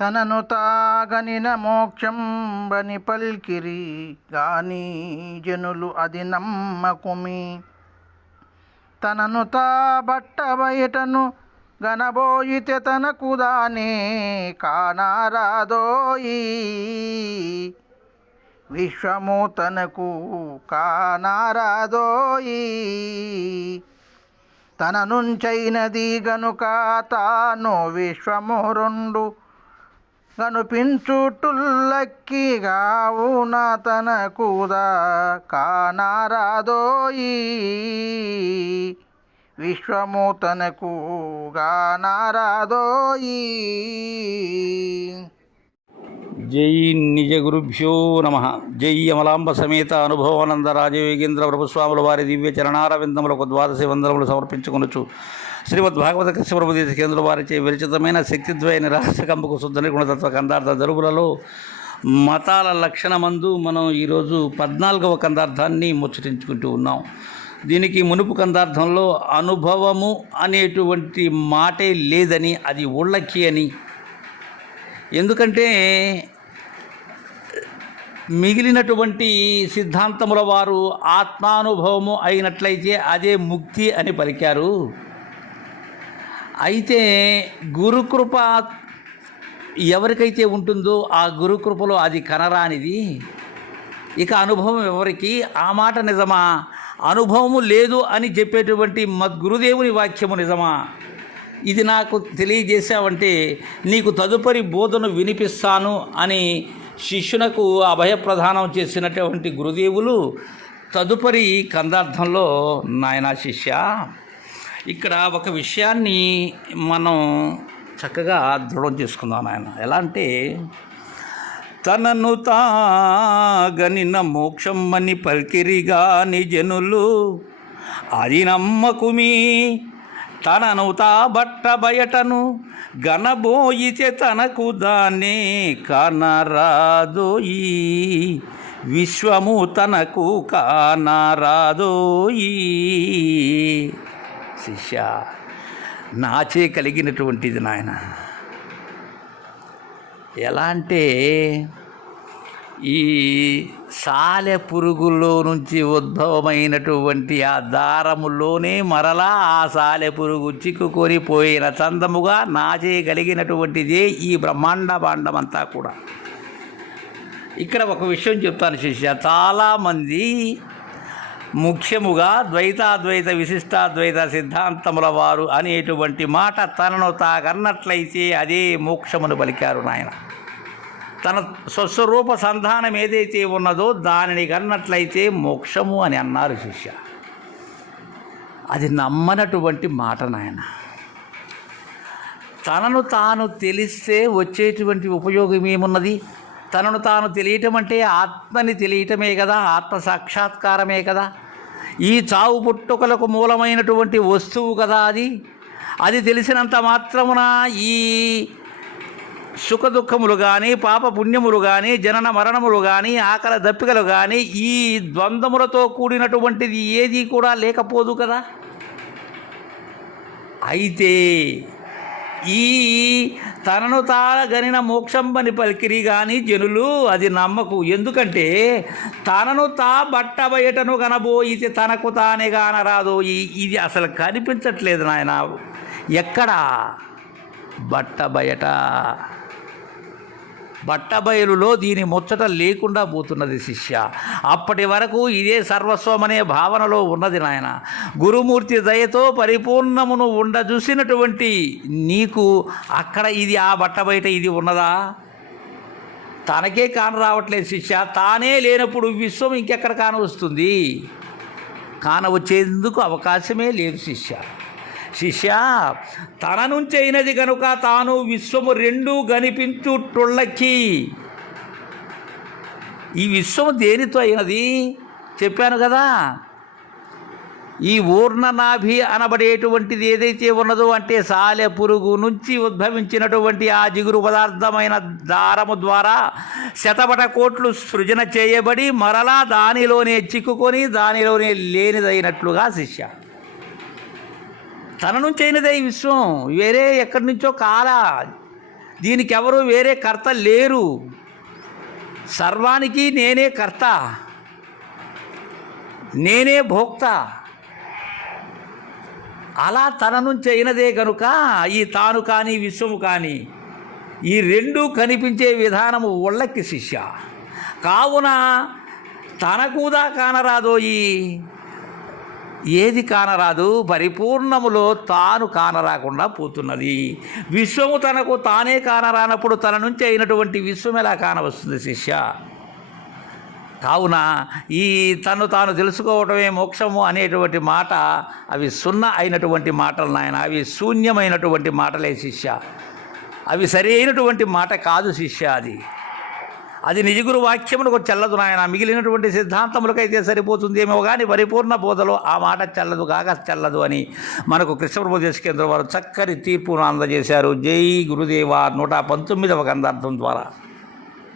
తనను తాగనిన మోక్షంబని పల్కిరి గాని జనులు అది నమ్మకుమి. తనను తా బట్ట బయటను గనబోయితే తనకు దానే కానారాదోయి. విశ్వము తనకు కానారాదోయి. తన నుంచైనది గనుక తాను విశ్వము రెండు కనుపించుటుల్లక్కిగావున తనకుదా కానారాదోయి. విశ్వము తనకు గానారాదోయి జై నిజ గురుభ్యో నమ. జై అమలాంబ సమేత అనుభవానంద రాజయోగేంద్ర ప్రభుస్వాముల వారి దివ్య చరణారవిందములకు ద్వాదశి వందనములు సమర్పించుకొనొచ్చు శ్రీమద్ భాగవత కృష్ణప్రభుదేశ కేంద్ర వారిచే విరచితమైన శక్తిద్వయ నిరాశకంపకు శుద్ధ నిగుణతత్వ కందార్థ దరువులలో మతాల లక్షణమందు మనం ఈరోజు పద్నాలుగవ కందార్థాన్ని ముచ్చటించుకుంటూ ఉన్నాం. దీనికి మునుపు కందార్థంలో అనుభవము అనేటువంటి మాటే లేదని అది ఉళ్ళకి అని. ఎందుకంటే మిగిలినటువంటి సిద్ధాంతముల వారు ఆత్మానుభవము అయినట్లయితే అదే ముక్తి అని పలికారు. అయితే గురుకృప ఎవరికైతే ఉంటుందో ఆ గురుకృపలో అది కనరానిది. ఇక అనుభవం ఎవరికి? ఆ మాట నిజమా? అనుభవము లేదు అని చెప్పేటువంటి మద్గురుదేవుని వాక్యము నిజమా? ఇది నాకు తెలియజేశావంటే నీకు తదుపరి బోధను వినిపిస్తాను అని శిష్యునకు అభయప్రదానం చేసినటువంటి గురుదేవులు తదుపరి కందార్థంలో నాయనా శిష్య ఇక్కడ ఒక విషయాన్ని మనం చక్కగా దృఢం చేసుకుందాం నాయన. ఎలా అంటే తనను తాగనిన మోక్షం పల్కిరిగాని జనులు అది నమ్మకుమీ తనను తా బట్ట బయటను గనబోయితే తనకు దాన్ని కానరాదోయి. విశ్వము తనకు కానరాదోయి. శిష్య నాచే కలిగినటువంటిది నాయన. ఎలా అంటే ఈ సాలె పురుగుల్లో నుంచి ఉద్భవమైనటువంటి ఆ దారములోనే మరలా ఆ సాలె పురుగు చిక్కుకొని పోయిన చందముగా నాచే కలిగినటువంటిదే ఈ బ్రహ్మాండ భాండమంతా కూడా. ఇక్కడ ఒక విషయం చెప్తాను శిష్య చాలామంది ముఖ్యముగా ద్వైతాద్వైత విశిష్టాద్వైత సిద్ధాంతముల వారు అనేటువంటి మాట తనను తాగన్నట్లయితే అదే మోక్షమును పలికారు నాయన. తన స్వస్వరూప సంధానం ఏదైతే ఉన్నదో దానిని కన్నట్లయితే మోక్షము అని అన్నారు శిష్య. అది నమ్మనటువంటి మాట నాయన. తనను తాను తెలిస్తే వచ్చేటువంటి ఉపయోగం ఏమున్నది? తనను తాను తెలియటం అంటే ఆత్మని తెలియటమే కదా ఆత్మ సాక్షాత్కారమే కదా. ఈ చావు పుట్టుకలకు మూలమైనటువంటి వస్తువు కదా అది. అది తెలిసినంత మాత్రమున ఈ సుఖ దుఃఖములు కానీ పాప పుణ్యములు కానీ జనన మరణములు కానీ ఆకల దప్పికలు కానీ ఈ ద్వంద్వములతో కూడినటువంటిది ఏది కూడా లేకపోదు కదా? అయితే ఈ తనను తాగనిన మోక్షంబని పలికిరి కానీ జనులు అది నమ్మకు. ఎందుకంటే తనను తా బట్ట బయటను కనబోయితే తనకు తానే కానరాదు ఈ- ఇది అసలు కనిపించట్లేదు నాయన. ఎక్కడా? బట్ట బయట బట్టబయలులో దీని ముచ్చట లేకుండా పోతున్నది శిష్య. అప్పటి వరకు ఇదే సర్వస్వమనే భావనలో ఉన్నది నాయన. గురుమూర్తి దయతో పరిపూర్ణమును ఉండ చూసినటువంటి నీకు అక్కడ ఇది ఆ బట్ట బయట ఇది ఉన్నదా? తనకే కాను రావట్లేదు శిష్య. తానే లేనప్పుడు విశ్వం ఇంకెక్కడ కానవస్తుంది కానవచ్చేందుకు అవకాశమే లేదు శిష్య. శిష్య తన నుంచి అయినది కనుక తాను విశ్వము రెండు కనిపించుటొళ్ళకి ఈ విశ్వము దేనితో అయినది? చెప్పాను కదా. ఈ ఊర్ణనాభి అనబడేటువంటిది ఏదైతే ఉన్నదో అంటే సాలె పురుగు నుంచి ఉద్భవించినటువంటి ఆ జిగురు పదార్థమైన దారము ద్వారా శతపట కోట్లు సృజన చేయబడి మరలా దానిలోనే చిక్కుకొని దానిలోనే లేనిదైనట్లుగా శిష్య. తన నుంచి అయినదే ఈ విశ్వం. వేరే ఎక్కడి నుంచో కాలా. దీనికి ఎవరు వేరే కర్త లేరు. సర్వానికి నేనే కర్త. నేనే భోక్త. అలా తన నుంచి అయినదే కనుక ఈ తాను కానీ విశ్వము కానీ ఈ రెండు కనిపించే విధానము ఒళ్ళకి శిష్య. కావున తనకుదా కానరాదోయి. ఏది కానరాదు పరిపూర్ణములో తాను కానరాకుండా పోతున్నది. విశ్వము తనకు తానే కానరానప్పుడు తన నుంచి అయినటువంటి విశ్వం ఎలా కానవస్తుంది శిష్య? కావున ఈ తను తాను తెలుసుకోవటమే మోక్షము అనేటువంటి మాట అవి సున్నా అయినటువంటి మాటలు నాయన అవి శూన్యమైనటువంటి మాటలే శిష్య. అవి సరి అయినటువంటి మాట కాదు శిష్య అది. అది నిజగురు వాక్యములకు చెల్లదు నాయన. మిగిలినటువంటి సిద్ధాంతములకైతే సరిపోతుంది ఏమో కానీ పరిపూర్ణ బోధలో ఆ మాట చెల్లదు కాక చెల్లదు అని మనకు కృష్ణప్రభు కేంద్రం వారు చక్కని తీర్పును అందజేశారు. జై గురుదేవ నూట పంతొమ్మిదవ గంధార్థం ద్వారా.